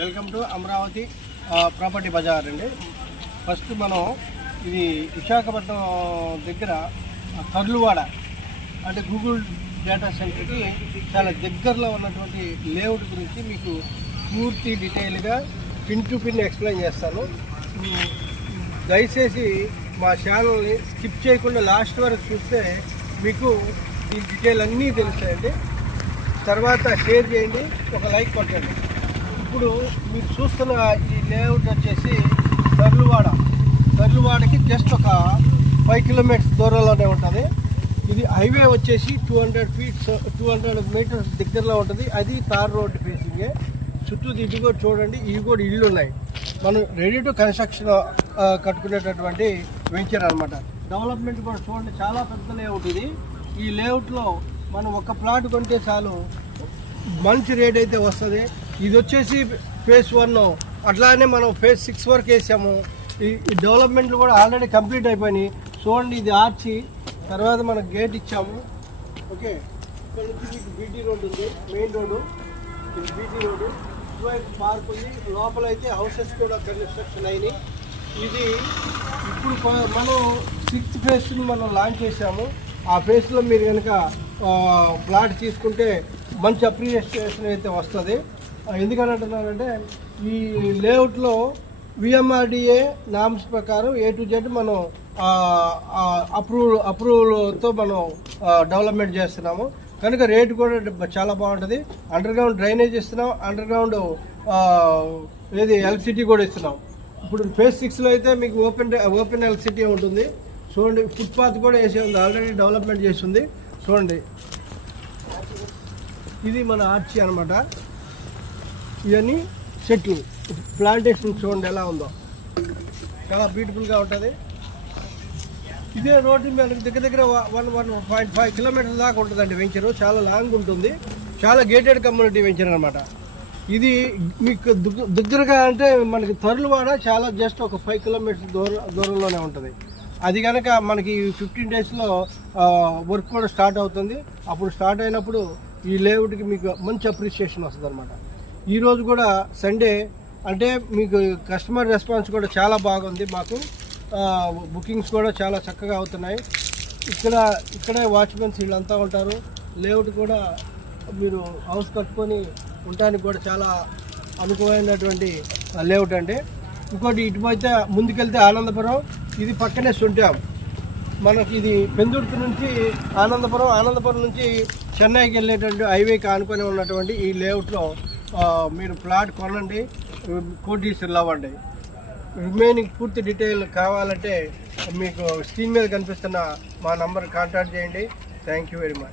Welcome to Amaravati property bazaar అండి. First మనం ఇది విశాఖపట్నం దగ్గర కర్లువాడ అంటే గూగుల్ డేటా సెంటర్కి చాలా దగ్గరలో ఉన్నటువంటి లేఅవుట్ గురించి మీకు పూర్తి డీటెయిల్గా పిన్ టు పిన్ ఎక్స్ప్లెయిన్ చేస్తాను. దయచేసి మా ఛానల్ని స్కిప్ చేయకుండా లాస్ట్ వరకు చూస్తే మీకు ఈ డీటెయిల్ అన్నీ తెలుస్తాయండి. తర్వాత షేర్ చేయండి, ఒక లైక్ కొట్టండి. ఇప్పుడు మీరు చూస్తున్న ఈ లేఅవుట్ వచ్చేసి కర్లువాడకి జస్ట్ ఒక 5 కిలోమీటర్స్ దూరంలోనే ఉంటుంది. ఇది హైవే వచ్చేసి 200 మీటర్స్ దగ్గరలో ఉంటుంది. అది తార్ రోడ్ ఫేసింగే. చుట్టూ ఇది కూడా చూడండి, ఇవి కూడా ఇళ్ళు ఉన్నాయి. మనం రెడీ టు కన్స్ట్రక్షన్ కట్టుకునేటటువంటి వెంచర్ అనమాట. డెవలప్మెంట్ కూడా చూడండి, చాలా పెద్ద లేఅవుట్ ఇది. ఈ లేఅవుట్లో మనం ఒక ప్లాట్ కొంటే చాలు, మంచి రేట్ అయితే వస్తుంది. ఇది వచ్చేసి ఫేజ్ 1, అట్లానే మనం ఫేజ్ 6 వరకు వేసాము. ఈ డెవలప్మెంట్లు కూడా ఆల్రెడీ కంప్లీట్ అయిపోయినాయి. చూడండి, ఇది ఆర్చి తర్వాత మనం గేట్ ఇచ్చాము. ఓకే, ఇక్కడ నుంచి మీకు బీటీ రోడ్ ఉంది, మెయిన్ రోడ్డు. ఇది బీటీ రోడ్డు, ఇటువైపు పార్క్ ఉంది. లోపల అయితే హౌసెస్ కూడా కన్స్ట్రక్షన్ అయినాయి. ఇది ఇప్పుడు మనం 6th ఫేజ్ని మనం లాంచ్ చేసాము. ఆ ఫేజ్లో మీరు కనుక ప్లాట్ తీసుకుంటే మంచి అప్రిషియేషన్ అయితే వస్తుంది. ఎందుకని అంటున్నారంటే ఈ లేఅవుట్లో విఎంఆర్డిఏ నామ్స్ ప్రకారం A to Z మనం అప్రూవల్తో మనం డెవలప్మెంట్ చేస్తున్నాము. కనుక రేటు కూడా చాలా బాగుంటుంది. అండర్ గ్రౌండ్ డ్రైనేజ్ ఇస్తున్నాం, అండర్ గ్రౌండ్ ఎలక్ట్రిసిటీ కూడా ఇస్తున్నాం. ఇప్పుడు ఫేజ్ 6లో అయితే మీకు ఓపెన్ ఎలక్ట్రిసిటీ ఉంటుంది. చూడండి, ఫుట్పాత్ కూడా వేసి ఉంది, ఆల్రెడీ డెవలప్మెంట్ చేస్తుంది. చూడండి, ఇది మన ఆర్చి అనమాట. ఇవన్నీ చెట్లు, ప్లాంటేషన్ చూడండి ఎలా ఉందో, చాలా బ్యూటిఫుల్గా ఉంటుంది. ఇదే రోడ్డు మనకి దగ్గర 1.5 కిలోమీటర్ల దాకా ఉంటుందండి వెంచరు. చాలా లాంగ్ ఉంటుంది, చాలా గేటెడ్ కమ్యూనిటీ వెంచర్ అనమాట. ఇది మీకు దగ్గరగా అంటే మనకి తర్లువాడ చాలా జస్ట్ ఒక 5 కిలోమీటర్స్ దూరంలోనే ఉంటుంది. అది కనుక మనకి 15 డేస్లో వర్క్ కూడా స్టార్ట్ అవుతుంది. అప్పుడు స్టార్ట్ అయినప్పుడు ఈ లేఅవుట్కి మీకు మంచి అప్రిషియేషన్ వస్తుంది అనమాట. ఈరోజు కూడా సండే అంటే మీకు కస్టమర్ రెస్పాన్స్ కూడా చాలా బాగుంది. మాకు బుకింగ్స్ కూడా చాలా చక్కగా అవుతున్నాయి. ఇక్కడే వాచ్మెన్స్ వీళ్ళంతా ఉంటారు. లేఅవుట్ కూడా మీరు హౌస్ కట్టుకొని ఉండడానికి కూడా చాలా అనుకూలమైనటువంటి లేఅవుట్ అండి. ఇంకోటి ఇటుపోతే ముందుకెళ్తే ఆనందపురం, ఇది పక్కనే సుంటాం. మనకి ఇది పెందుర్తి నుంచి ఆనందపురం నుంచి చెన్నైకి వెళ్ళేటువంటి హైవేకి ఆనుకొని ఉన్నటువంటి ఈ లేఅవుట్లో మీరు ప్లాట్ కొనండి, కోటీశ్వర్లు అవ్వండి. రిమైనింగ్ పూర్తి డీటెయిల్ కావాలంటే మీకు స్క్రీన్ మీద కనిపిస్తున్న మా నంబర్ కాంటాక్ట్ చేయండి. Thank you very much.